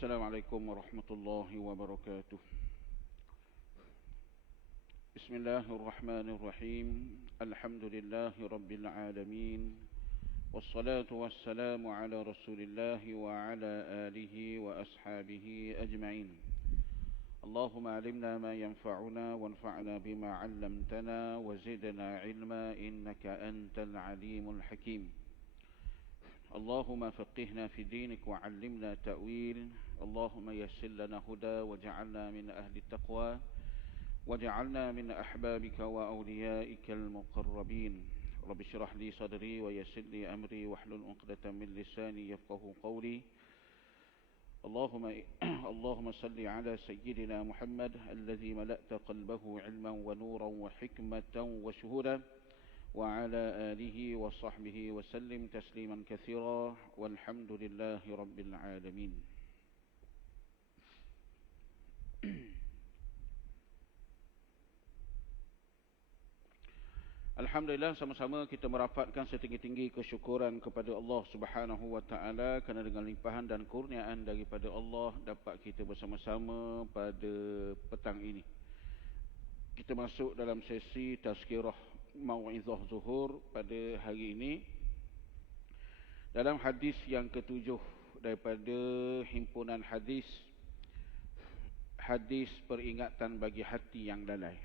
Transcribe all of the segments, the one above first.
السلام عليكم ورحمة الله وبركاته. بسم الله الرحمن الرحيم. الحمد لله رب العالمين، والصلاة والسلام على رسول الله وعلى آله وأصحابه أجمعين. اللهم علمنا ما ينفعنا وانفعنا بما علمتنا وزدنا علما إنك أنت العليم الحكيم. اللهم فقهنا في دينك وعلمنا تأويل. اللهم يسر لنا هدى واجعلنا من أهل التقوى واجعلنا من أحبابك وأوليائك المقربين. رب اشرح لي صدري ويسر لي أمري واحلل عقدة من لساني يفقهوا قولي. اللهم صل على سيدنا محمد الذي ملأت قلبه علما ونورا وحكمة وشهودا، وعلى آله وصحبه وسلم تسليما كثيرا، والحمد لله رب العالمين. Alhamdulillah, sama-sama kita merapatkan setinggi-tinggi kesyukuran kepada Allah Subhanahu wa taala kerana dengan limpahan dan kurniaan daripada Allah dapat kita bersama-sama pada petang ini. Kita masuk dalam sesi tazkirah mau'izah zuhur pada hari ini dalam hadis yang ketujuh daripada himpunan hadis peringatan bagi hati yang lalai.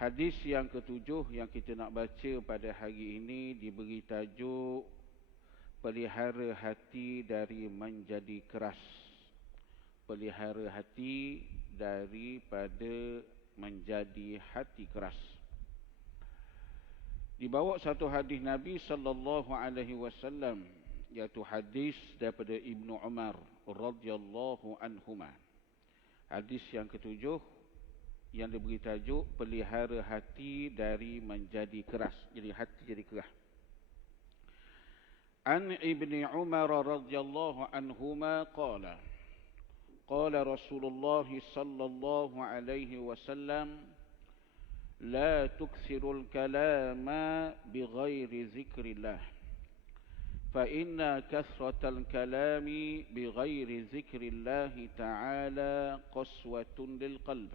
Hadis yang ketujuh yang kita nak baca pada hari ini diberi tajuk pelihara hati dari menjadi keras. Pelihara hati daripada menjadi hati keras. Dibawa satu hadis Nabi sallallahu alaihi wasallam, iaitu hadis daripada Ibnu Umar radhiyallahu anhuma. Hadis yang ketujuh yang diberi tajuk pelihara hati dari menjadi keras. Jadi hati jadi keras. An Ibni Umar radhiyallahu anhuma qala qala Rasulullah sallallahu alaihi wasallam la tukthirul kalama bighairi zikrillah fa inna kathratal kalami bighairi zikrillah ta'ala qaswatun lil qalb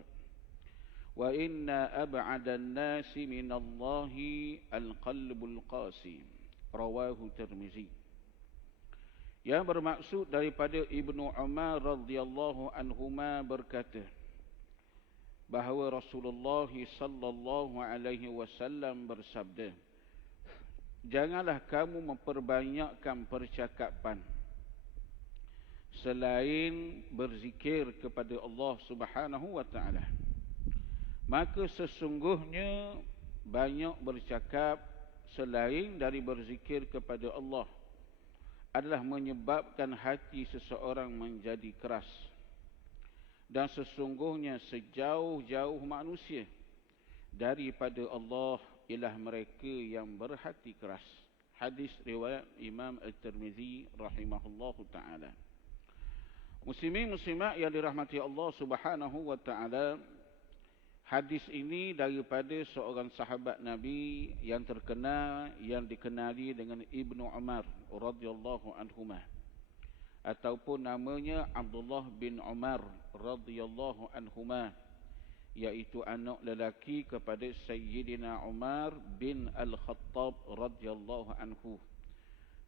wa inna ab'adan nasi minallahi al-qalbul qasi. Rawahu Tirmizi. Yang bermaksud daripada Ibnu Umar radhiyallahu anhuma berkata bahawa Rasulullah sallallahu alaihi wasallam bersabda, janganlah kamu memperbanyakkan percakapan selain berzikir kepada Allah Subhanahu wa taala. Maka sesungguhnya banyak bercakap selain dari berzikir kepada Allah adalah menyebabkan hati seseorang menjadi keras. Dan sesungguhnya sejauh-jauh manusia daripada Allah ialah mereka yang berhati keras. Hadis riwayat Imam At-Tirmizi rahimahullahu ta'ala. Muslimin muslimat yang dirahmati Allah Subhanahu wa ta'ala, hadis ini daripada seorang sahabat Nabi yang terkenal, yang dikenali dengan Ibnu Umar radhiyallahu anhuma, ataupun namanya Abdullah bin Umar radhiyallahu anhuma, iaitu anak lelaki kepada Sayyidina Umar bin Al-Khattab radhiyallahu anhu,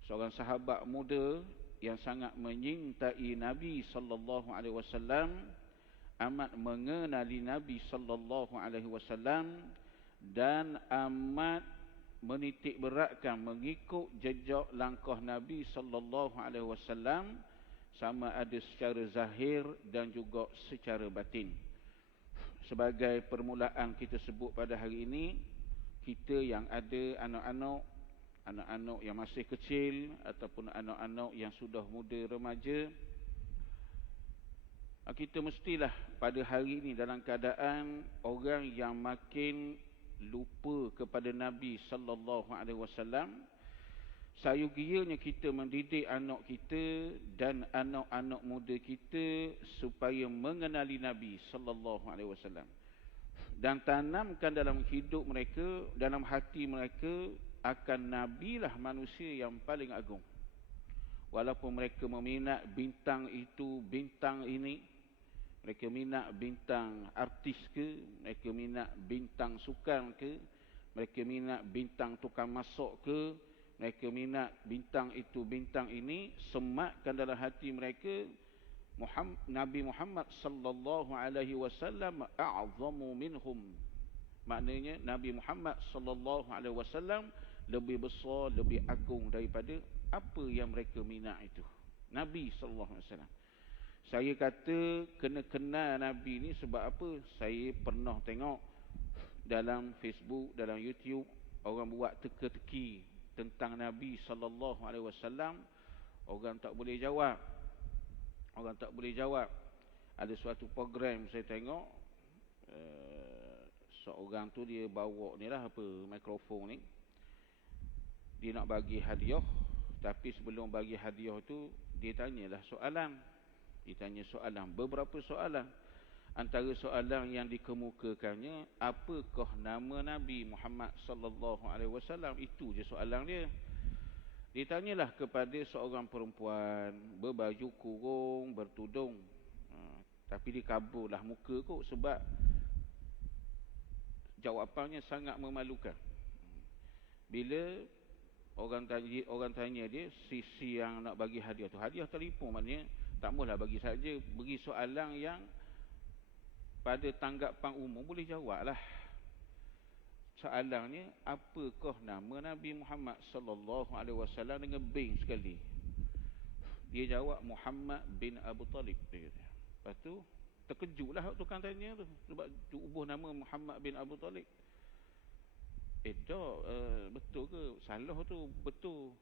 seorang sahabat muda yang sangat menyintai Nabi sallallahu alaihi wasallam, amat mengenali Nabi sallallahu alaihi wasallam, dan amat menitik beratkan mengikut jejak langkah Nabi sallallahu alaihi wasallam, sama ada secara zahir dan juga secara batin. Sebagai permulaan kita sebut pada hari ini, kita yang ada anak-anak yang masih kecil ataupun anak-anak yang sudah muda remaja, kita mestilah pada hari ini dalam keadaan orang yang makin lupa kepada Nabi sallallahu alaihi wasallam. Sayugianya kita mendidik anak kita dan anak-anak muda kita supaya mengenali Nabi sallallahu alaihi wasallam dan tanamkan dalam hidup mereka, dalam hati mereka, akan Nabi lah manusia yang paling agung. Walaupun mereka meminat bintang itu, bintang ini, mereka minat bintang artis ke, mereka minat bintang sukan ke, mereka minat bintang tukang masak ke, mereka minat bintang itu, bintang ini, sematkan dalam hati mereka Nabi Muhammad sallallahu alaihi wasallam a'zamu minhum. Maknanya Nabi Muhammad sallallahu alaihi wasallam lebih besar, lebih agung daripada apa yang mereka minat itu. Nabi sallallahu alaihi wasallam. Saya kata kena kenal Nabi ni sebab apa? Saya pernah tengok dalam Facebook, dalam YouTube, orang buat teka-teki tentang Nabi sallallahu alaihi wasallam, orang tak boleh jawab. Orang tak boleh jawab. Ada suatu program saya tengok, seorang tu dia bawa ni lah apa, mikrofon ni. Dia nak bagi hadiah, tapi sebelum bagi hadiah tu dia tanyalah soalan. Dia tanya soalan, beberapa soalan. Antara soalan yang dikemukakannya, apakah nama Nabi Muhammad sallallahu alaihi wasallam? Itu je soalan dia. Dia tanyalah kepada seorang perempuan berbaju kurung, bertudung. Tapi dia kaburlah muka kot sebab jawapannya sangat memalukan. Bila orang tanya dia, sisi yang nak bagi hadiah tu, hadiah telefon maknanya tak maulah bagi saja, beri soalan yang pada tanggapan umum boleh jawab lah. Soalannya, apakah nama Nabi Muhammad sallallahu alaihi wasallam, dengan bing sekali. Dia jawab Muhammad bin Abu Talib. Lepas tu terkejutlah tukang tanya tu sebab ubah nama Muhammad bin Abu Talib. Betul ke? Salah tu, betul.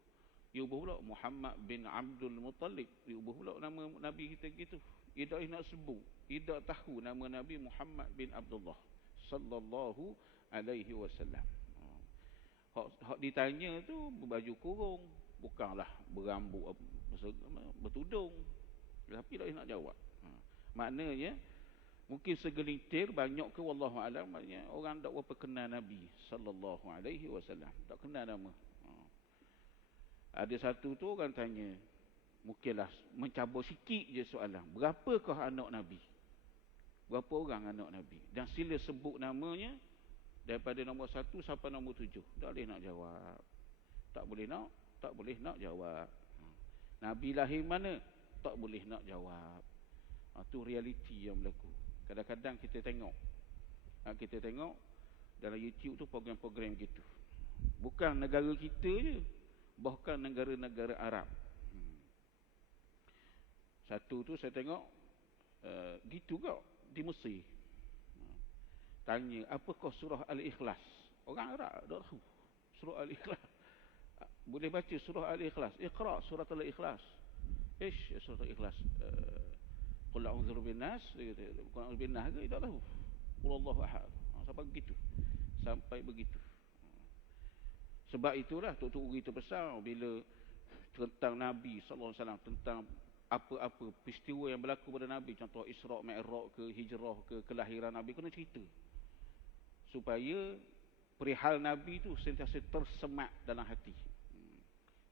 Dia ubah pula Muhammad bin Abdul Muttalib. Dia ubah pula nama Nabi kita gitu. Dia tak nak sebut. Dia tak tahu nama Nabi Muhammad bin Abdullah sallallahu alaihi wasallam. Hak ditanya tu berbaju kurung, bukanlah berambut bertudung. Tapi tak nak jawab. Maknanya mungkin segelintir, banyak ke wallahu alam, maknanya orang tak berapa kenal Nabi sallallahu alaihi wasallam, tak kenal nama. Ada satu tu orang tanya, mungkinlah mencabar sikit je soalan, berapakah anak Nabi? Berapa orang anak Nabi? Dan sila sebut namanya daripada nombor 1 sampai nombor 7. Tak boleh nak jawab. Tak boleh nak jawab. Nabi lahir mana? Tak boleh nak jawab. Itu realiti yang berlaku. Kadang-kadang kita tengok dalam YouTube tu program-program gitu. Bukan negara kita je, bahkan negara-negara Arab. Satu tu saya tengok gitu kok di Mesir. Tanya, apakah surah Al-Ikhlas? Orang Arab tak tahu surah Al-Ikhlas. Boleh baca surah Al-Ikhlas. Iqra surah Al-Ikhlas. Surah Al-Ikhlas. Qul a'udzu birabbin nas, qul a'udzu bin nas ke tak tahu. Qul Allahu ahad. Sampai begitu. Sebab itulah Tok Guru kita besar bila tentang Nabi sallallahu alaihi wasallam, tentang apa-apa peristiwa yang berlaku pada Nabi, contoh Isra' Mi'raj ke, hijrah ke, kelahiran Nabi, kena cerita. Supaya perihal Nabi tu sentiasa tersemat dalam hati.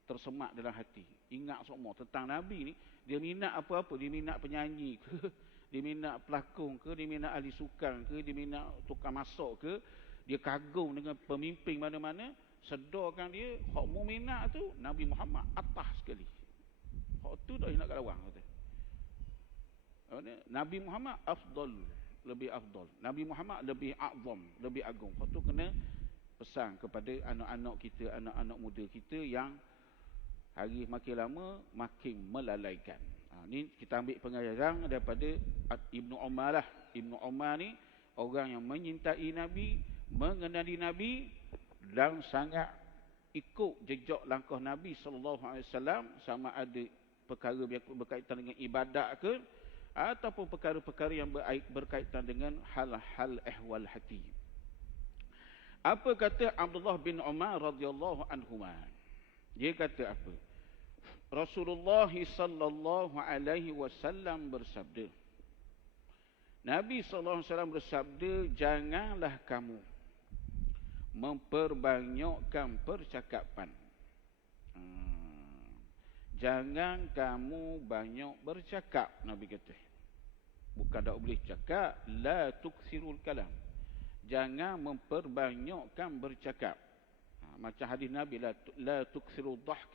Tersemat dalam hati. Ingat semua tentang Nabi ni. Dia minat apa-apa. Dia minat penyanyi ke, dia minat pelakon ke, dia minat ahli sukan ke, dia minat tukang masak ke, dia kagum dengan pemimpin mana-mana, sedarkan dia, hak mu minat tu Nabi Muhammad atas sekali. Hak tu tak nak kat lawang kata. Nabi Muhammad afdal, lebih afdal. Nabi Muhammad lebih azam, lebih agung. Hak tu kena pesan kepada anak-anak kita, anak-anak muda kita yang hari makin lama makin melalaikan. Ni kita ambil pengajaran daripada Ibnu Umar lah. Ibnu Umar ni orang yang menyintai Nabi, mengenali Nabi dan sangat ikut jejak langkah Nabi sallallahu alaihi wasallam, sama ada perkara berkaitan dengan ibadat ke ataupun perkara-perkara yang berkaitan dengan hal-hal ehwal hati. Apa kata Abdullah bin Umar radhiyallahu anhuma? Dia kata apa? Rasulullah sallallahu alaihi wasallam bersabda. Nabi sallallahu alaihi wasallam bersabda, janganlah kamu memperbanyakkan percakapan. jangan kamu banyak bercakap, Nabi kata. Bukan tak boleh cakap, la tuksirul kalam. Jangan memperbanyakkan bercakap. Macam hadis Nabi, la tuksirul dhahk,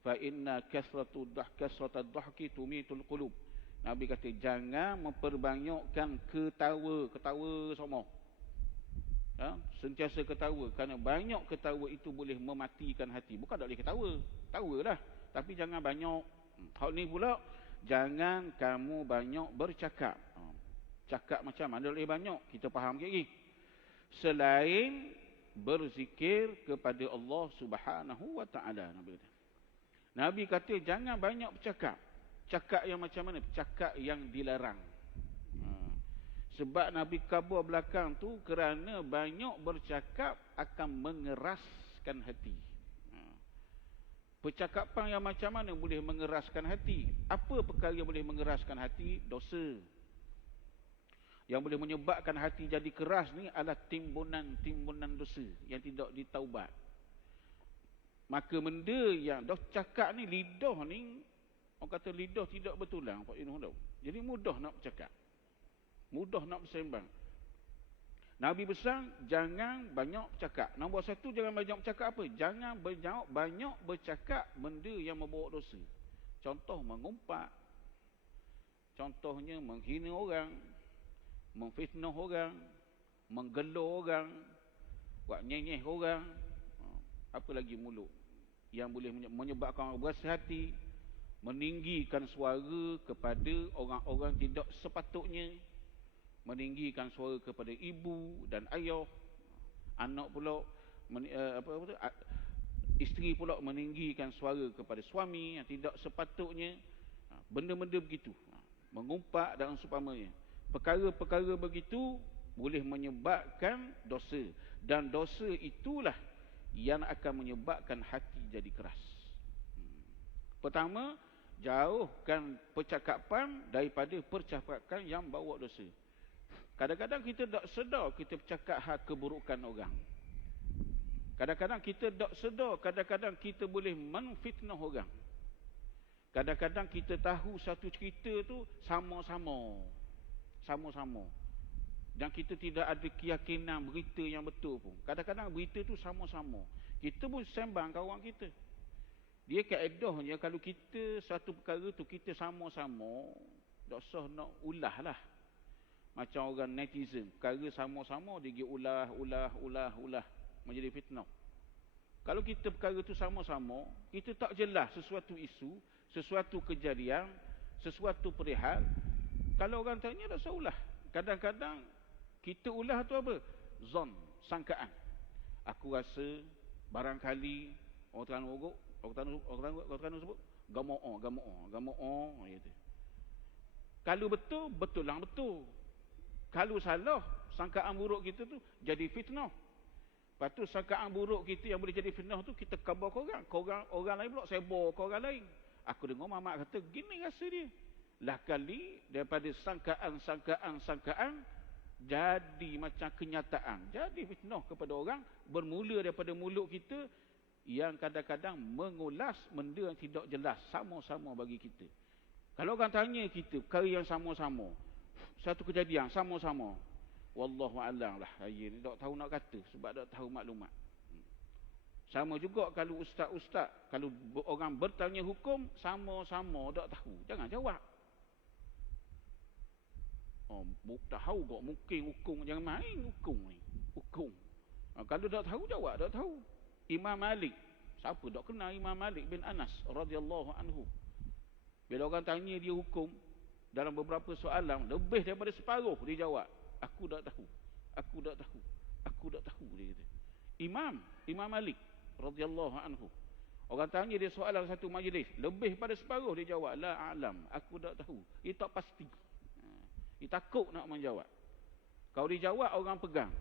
fa inna kasratad dhahki tumitul qulub. Nabi kata jangan memperbanyakkan ketawa semua. Sentiasa ketawa, kerana banyak ketawa itu boleh mematikan hati. Bukan tak boleh ketawalah, tapi jangan banyak. Hal ni pula, jangan kamu banyak bercakap. Cakap macam mana boleh banyak, kita faham lagi. Selain berzikir kepada Allah Subhanahu wa taala, Nabi kata jangan banyak bercakap. Cakap yang macam mana? Cakap yang dilarang. Sebab Nabi kabur belakang tu kerana banyak bercakap akan mengeraskan hati. Percakapan yang macam mana boleh mengeraskan hati? Apa perkara yang boleh mengeraskan hati? Dosa. Yang boleh menyebabkan hati jadi keras ni adalah timbunan dosa yang tidak ditaubat. Maka benda yang dah cakap ni, lidah ni, orang kata lidah tidak bertulang, Pak Inuh tahu. Jadi mudah nak bercakap. Mudah nak bersembang. Nabi pesan jangan banyak bercakap. Nombor satu, jangan banyak bercakap apa? Jangan banyak bercakap benda yang membawa dosa. Contoh mengumpat. Contohnya menghina orang, memfitnah orang, menggelor orang, buat nyenyeh orang. Apa lagi mulut yang boleh menyebabkan orang berasa hati, meninggikan suara kepada orang-orang tidak sepatutnya, meninggikan suara kepada ibu dan ayah, anak pula isteri pula meninggikan suara kepada suami yang tidak sepatutnya. Benda-benda begitu, mengumpat dan seumpamanya. Perkara-perkara begitu boleh menyebabkan dosa, dan dosa itulah yang akan menyebabkan hati jadi keras. Pertama, jauhkan percakapan daripada percakapan yang bawa dosa. Kadang-kadang kita tak sedar kita bercakap hal keburukan orang. Kadang-kadang kita tak sedar, kadang-kadang kita boleh menfitnah orang. Kadang-kadang kita tahu satu cerita tu sama-sama. Dan kita tidak ada keyakinan berita yang betul pun. Kadang-kadang berita tu sama-sama. Kita pun sembang kawan kita. Dia kaedahnya kalau kita satu perkara tu kita sama-sama, tak usah nak ulah lah. Macam orang netizen, perkara sama-sama dia pergi ulah menjadi fitnah. Kalau kita perkara tu sama-sama, kita tak jelas sesuatu isu, sesuatu kejadian, sesuatu perihal, kalau orang tanya tak usah ulah. Kadang-kadang kita ulah tu apa? Zon, sangkaan. Aku rasa barangkali orang Terengganu sebut gamo'o gitu. Kalau betul, betul lah betul. Kalau salah, sangkaan buruk kita tu jadi fitnah. Lepas tu sangkaan buruk kita yang boleh jadi fitnah tu kita khabar ke orang lain pula sebar ke orang lain. Aku dengar mamak kata gini rasa dia. Lah kali daripada sangkaan jadi macam kenyataan, jadi fitnah kepada orang, bermula daripada mulut kita yang kadang-kadang mengulas benda yang tidak jelas sama-sama bagi kita. Kalau orang tanya kita perkara yang sama-sama, satu kejadian sama-sama, wallahu a'lam lah, saya ni tak tahu nak kata sebab tak tahu maklumat. Sama juga kalau ustaz-ustaz, kalau orang bertanya hukum sama-sama tak tahu, jangan jawab. Tak tahu kok mungkin hukum, jangan main hukum ni. Hukum. Kalau tak tahu jawab tak tahu. Imam Malik, siapa tak kenal Imam Malik bin Anas radhiyallahu anhu. Bila orang tanya dia hukum dalam beberapa soalan, lebih daripada separuh dia jawab, aku tak tahu. Aku tak tahu dia kata. Imam Malik radhiyallahu anhu. Orang tanya dia soalan satu majlis, lebih pada separuh dia jawab la a'lam, aku tak tahu. Dia tak pasti. Dia takut nak menjawab. Kalau dia jawab orang pegang.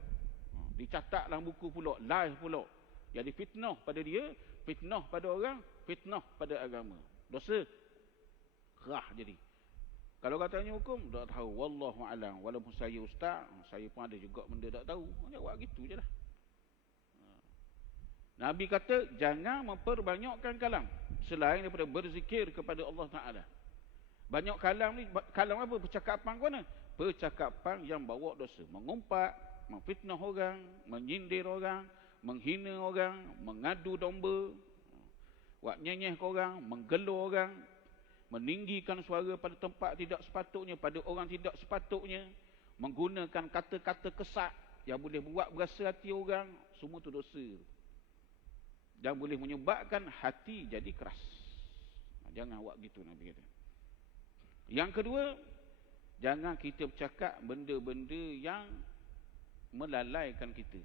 Dicatat dalam buku pula, live pula. Jadi fitnah pada dia, fitnah pada orang, fitnah pada agama. Dosa kerah jadi. Kalau katanya hukum, tak tahu. Wallahu a'lam. Walaupun saya ustaz, saya pun ada juga benda tak tahu. Jawab gitu je lah. Nabi kata, jangan memperbanyakkan kalam. selain daripada berzikir kepada Allah Ta'ala. Banyak kalam ni, kalam apa? Percakapan ke mana? Percakapan yang bawa dosa. Mengumpat, memfitnah orang, menyindir orang, menghina orang, mengadu domba, buat nyenyeh ke orang, menggelur orang, meninggikan suara pada tempat tidak sepatutnya, pada orang tidak sepatutnya, menggunakan kata-kata kesat yang boleh buat berasa hati orang, semua tu dosa. Dan boleh menyebabkan hati jadi keras. Jangan buat gitu, Nabi kata. Yang kedua, jangan kita bercakap benda-benda yang melalaikan kita.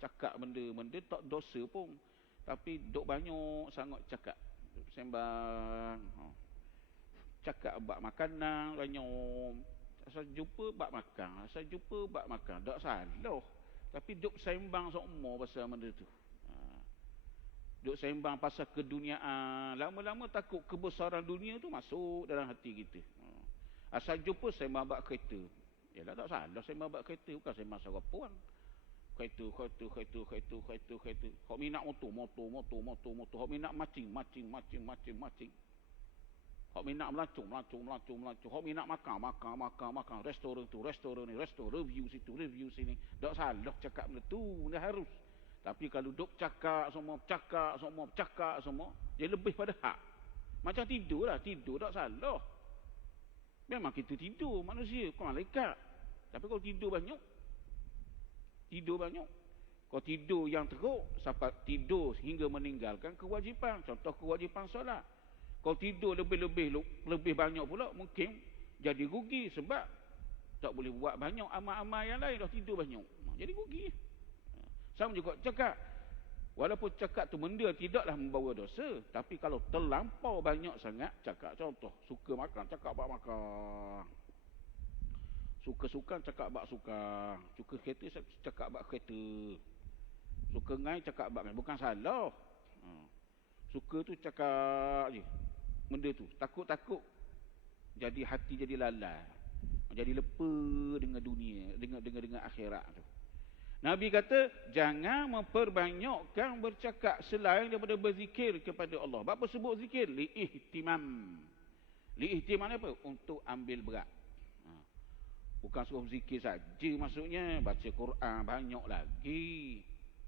Cakap benda-benda tak dosa pun, tapi duk banyak sangat cakap. Duk sembang. Cakap bab makanan, banyak. Asal jumpa bab makan, asal jumpa bab makan. Tak salah. Tapi duk sembang semua pasal benda tu. Duk sembang pasal keduniaan. Lama-lama takut kebesaran dunia tu masuk dalam hati kita. Asal jumpa sembang bab kereta. Yalah tak salah sembang bab kereta. Bukan sembang pasal puang. Kereta. Hak minat motor. Hak minat macing. Hak minat melancong. Hak minat makan. Restoran tu, restoran ni, review situ, review sini. Tak salah cakap benda tu. Dia harus. Tapi kalau duk cakap semua, dia lebih pada hak. Macam tidur lah, tidur tak salah. Memang kita tidur, manusia, bukan malaikat. Tapi kalau tidur banyak. Kalau tidur yang teruk, sampai tidur hingga meninggalkan kewajipan. Contoh kewajipan solat. Kalau tidur lebih banyak pula, mungkin jadi rugi sebab tak boleh buat banyak amal-amal yang lain, dah tidur banyak. Jadi rugi. Sama juga cakap. Walaupun cakap tu benda tidaklah membawa dosa, tapi kalau terlampau banyak sangat cakap, contoh suka makan cakap bab makan, suka cakap bab suka, suka kereta cakap bab kereta, suka ngai cakap bab ngai, bukan salah. Suka tu cakap je benda tu, takut jadi hati jadi lalai, jadi lepa dengan dunia, dengan akhirat tu. Nabi kata, jangan memperbanyakkan bercakap selain daripada berzikir kepada Allah. Apa sebut zikir? Li'ihtimam. Li'ihtimam apa? Untuk ambil berat. Bukan suruh zikir saja maksudnya. Baca Quran banyak lagi.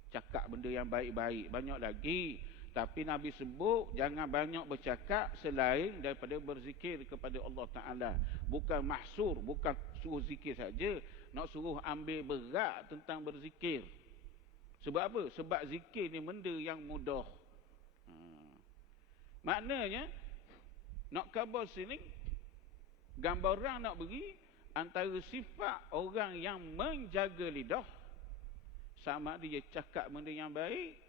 Cakap benda yang baik-baik banyak lagi. Tapi Nabi sebut, jangan banyak bercakap selain daripada berzikir kepada Allah Ta'ala. Bukan mahsur, bukan suruh zikir saja. Nak suruh ambil berat tentang berzikir. Sebab apa? Sebab zikir ni benda yang mudah. Maknanya, nak khabar sini, gambaran nak beri antara sifat orang yang menjaga lidah, sama dia cakap benda yang baik,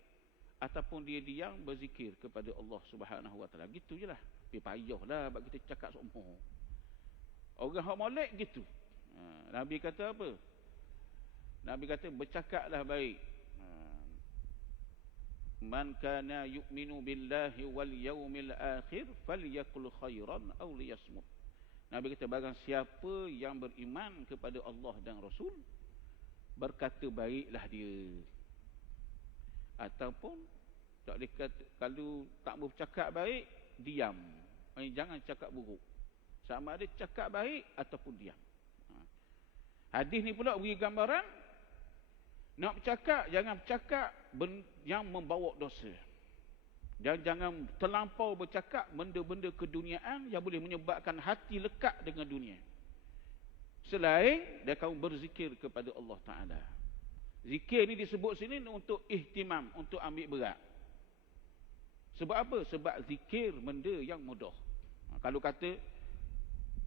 ataupun dia diam berzikir kepada Allah Subhanahu Wa Taala. Gitu je lah. Tapi payahlah bagi kita cakap semua. Orang hak molek gitu. Nabi kata apa? Nabi kata bercakaplah baik. Man kana yu'minu billahi wal yaumil akhir falyakul khairan aw liyasmut. Nabi kata barang siapa yang beriman kepada Allah dan Rasul, berkata baiklah dia. Ataupun tak dikata, kalau tak bercakap baik, diam. Jangan cakap buruk. Sama ada cakap baik ataupun diam. Hadis ni pula beri gambaran, nak bercakap, jangan bercakap yang membawa dosa. Dan jangan terlampau bercakap benda-benda keduniaan yang boleh menyebabkan hati lekat dengan dunia. Selain dia kamu berzikir kepada Allah Ta'ala. Zikir ni disebut sini untuk ihtimam, untuk ambil berat. Sebab apa? Sebab zikir benda yang mudah. Kalau kata,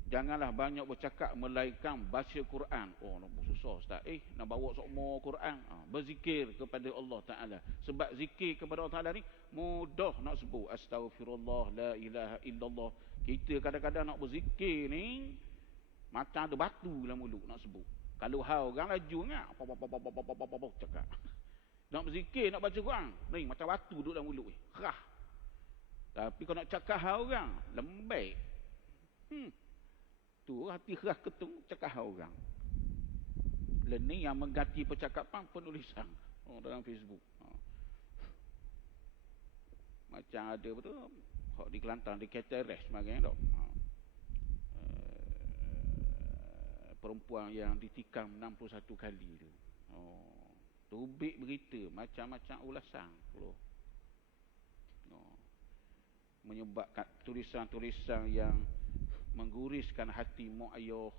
janganlah banyak bercakap melainkan baca Quran. Oh, nak susah Ustaz. Nak bawa semua Quran. Berzikir kepada Allah Ta'ala. Sebab zikir kepada Allah Ta'ala ni mudah nak sebut. Astaghfirullah, la ilaha illallah. Kita kadang-kadang nak berzikir ni macam ada batu dalam mulut nak sebut. Kalau hal orang laju ingat. Cakap. Nak berzikir, nak baca Quran. Ni macam batu duduk dalam mulut. Kerah. Tapi kalau nak cakap hal orang, lembek. Tu hati keras ketung cakap hal orang. Ni yang mengganti percakapan penulisan dalam Facebook. Macam ada betul Hak di Kelantan di KTRS sebagainya dok. Perempuan yang ditikam 61 kali tu. Tubik berita macam-macam ulasan pula. Menyebabkan tulisan-tulisan yang mengguriskan hati mak ayah.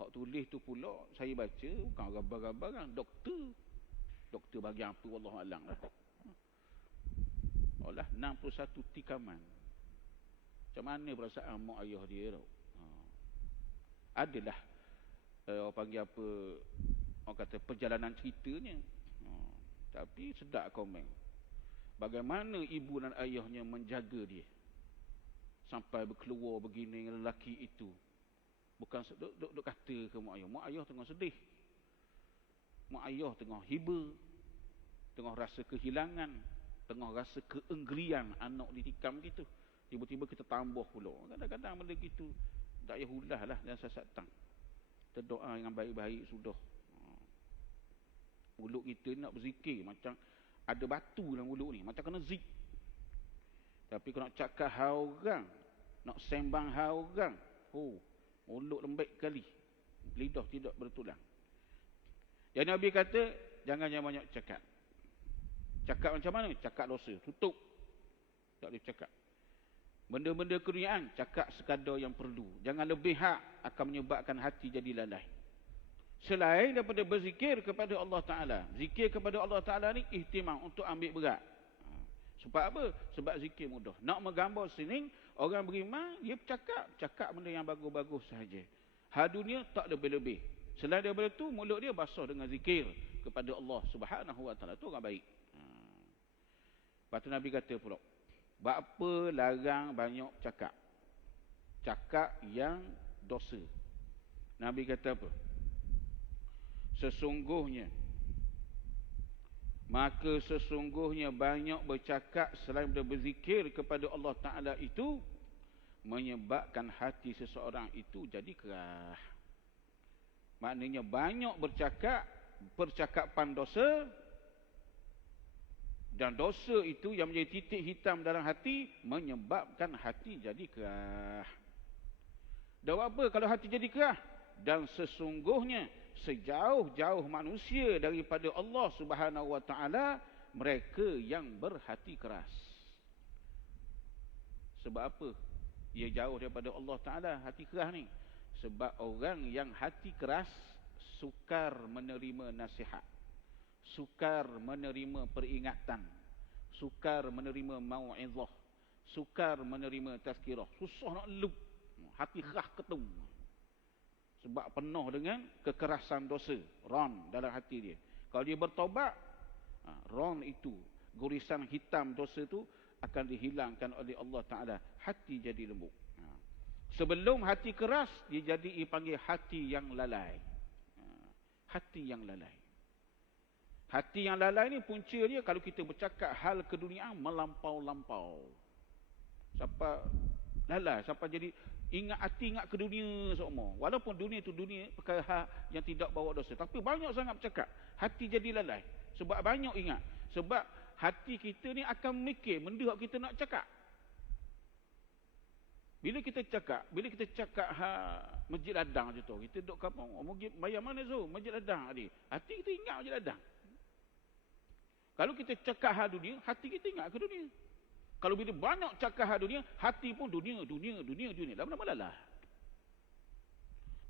Hak tulis tu pula saya baca bukan gabar-gabaran doktor. Doktor bagi apa wallahu alam lah. Olah 61 tikaman. Macam mana perasaan mak ayah dia tu? Adalah orang panggil apa, orang kata perjalanan ceritanya. Tapi sedap komen. Bagaimana ibu dan ayahnya menjaga dia sampai berkeluar begini dengan lelaki itu. Bukan duk kata ke mak ayah. Mak ayah tengah sedih. Mak ayah tengah hiba, tengah rasa kehilangan, tengah rasa keenggerian anak ditikam gitu. Tiba-tiba kita tambah pula. Kadang-kadang benda gitu tak payah ulah lah dan sesatang. Kita doa yang baik-baik sudah. Mulut kita nak berzikir macam ada batu dalam mulut ni, macam kena zik. Tapi kalau nak cakap hal orang, nak sembang hal orang, mulut lembek kali, lidah tidak bertulang. Jadi Nabi kata jangan banyak cakap. Cakap macam mana? Cakap dosa, tutup. Tak boleh cakap. Benda-benda keduniaan, cakap sekadar yang perlu. Jangan lebih hak, akan menyebabkan hati jadi lalai. Selain daripada berzikir kepada Allah Ta'ala. Zikir kepada Allah Ta'ala ni ihtimam untuk ambil berat. Sebab apa? Sebab zikir mudah. Nak menggambar sini, orang beriman, dia cakap benda yang bagus-bagus sahaja. Hal dunia tak lebih-lebih. Selain daripada tu, mulut dia basah dengan zikir kepada Allah Subhanahu Wa Ta'ala. Itu orang baik. Lepas tu Nabi kata pula, bapa larang banyak cakap. Cakap yang dosa. Nabi kata apa? Sesungguhnya banyak bercakap selain daripada berzikir kepada Allah Ta'ala itu menyebabkan hati seseorang itu jadi keras. Maknanya banyak bercakap, percakapan dosa, dan dosa itu yang menjadi titik hitam dalam hati menyebabkan hati jadi keras. Dan apa kalau hati jadi keras? Dan sesungguhnya sejauh-jauh manusia daripada Allah Subhanahu Wa Ta'ala mereka yang berhati keras. Sebab apa dia jauh daripada Allah Ta'ala hati keras ni? Sebab orang yang hati keras sukar menerima nasihat, sukar menerima peringatan, sukar menerima mau'izah, sukar menerima tazkirah. Susah nak luk. Hati keras ketung. Sebab penuh dengan kekerasan dosa. Ron dalam hati dia. Kalau dia bertobat, ron itu, gurisan hitam dosa itu akan dihilangkan oleh Allah Ta'ala. Hati jadi lembut. Sebelum hati keras, dia jadi dipanggil hati yang lalai. Hati yang lalai. Hati yang lalai ni punca dia kalau kita bercakap hal keduniaan melampau-lampau. Sampai lalai, sampai jadi ingat ke dunia semua. Walaupun dunia itu dunia perkara yang tidak bawa dosa. Tapi banyak sangat bercakap. Hati jadi lalai. Sebab banyak ingat. Sebab hati kita ni akan mikir benda kita nak cakap. Bila kita cakap Masjid Ladang je tu. Kita duduk kampung. Bayar mana tu? Masjid Ladang tadi. Hati kita ingat Masjid Ladang. Kalau kita cakap hal dunia, hati kita ingat ke dunia. Kalau bila banyak cakap hal dunia, hati pun dunia. Lama-lama lalah.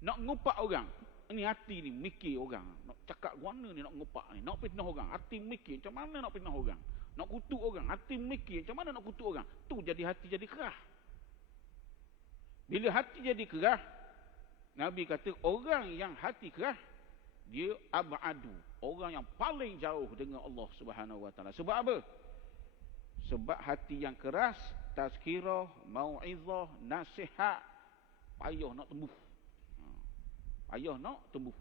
Nak ngupak orang. Ini hati ni mikir orang. Nak cakap mana ni nak ngupak ni. Nak fitnah orang. Hati mikir macam mana nak fitnah orang. Nak kutuk orang. Hati mikir macam mana nak kutuk orang. Tu jadi hati jadi kerah. Bila hati jadi kerah, Nabi kata orang yang hati kerah, dia ab'adu. Orang yang paling jauh dengan Allah Subhanahu Wa Ta'ala. Sebab apa? Sebab hati yang keras, tazkirah, mau'izah, nasihat, payah nak tembuh. Payah nak tembuh.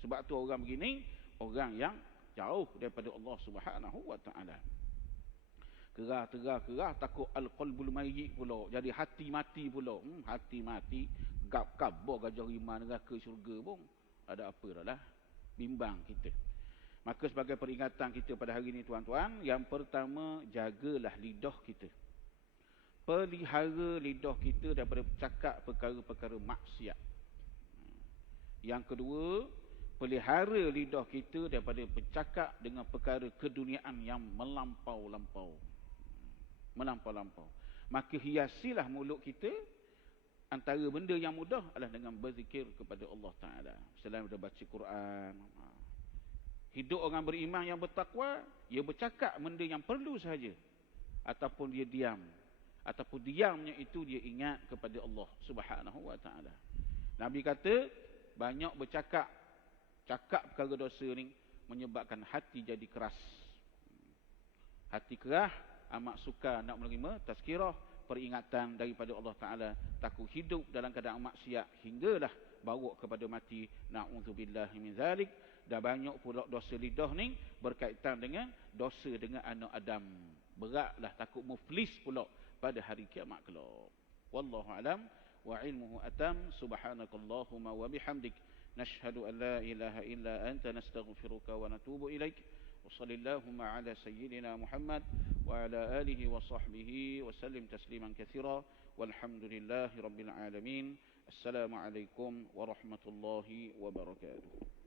Sebab tu orang begini, orang yang jauh daripada Allah Subhanahu Wa Ta'ala. Kerah, takut al-qalbul mayyit pula. Jadi hati mati pula. Hati mati, kabar gajah rimah neraka syurga pun. Ada apa dah lah. Bimbang kita. Maka sebagai peringatan kita pada hari ini tuan-tuan, yang pertama, jagalah lidah kita. Pelihara lidah kita daripada bercakap perkara-perkara maksiat. Yang kedua, pelihara lidah kita daripada bercakap dengan perkara keduniaan yang melampau-lampau. Melampau-lampau. Maka hiasilah mulut kita. Antara benda yang mudah adalah dengan berzikir kepada Allah Ta'ala. Selain daripada baca Quran. Hidup orang beriman yang bertakwa, ia bercakap benda yang perlu sahaja. Ataupun dia diam. Ataupun diamnya itu dia ingat kepada Allah Subhanahu Wa Ta'ala. Nabi kata, banyak bercakap. Cakap perkara dosa ni menyebabkan hati jadi keras. Hati keras, amat suka nak menerima tazkirah, peringatan daripada Allah Ta'ala. Takut hidup dalam keadaan maksiat hinggalah bawa kepada mati. Na'udzubillahi min zalik. Dan banyak pula dosa lidah ni berkaitan dengan dosa dengan anak Adam. Beratlah, takut muflis pula pada hari kiamat kelak. Wallahu alam wa ilmuhu atam. Subhanakallahumma wa bihamdik. Nashhadu an la ilaha illa anta nastaghfiruka wa natubu ilaik. Wa sallallahu ala sayyidina Muhammad wa ala alihi wa sahbihi wa sallim tasliman katsira. Walhamdulillahi rabbil alamin. Assalamualaikum warahmatullahi wabarakatuh.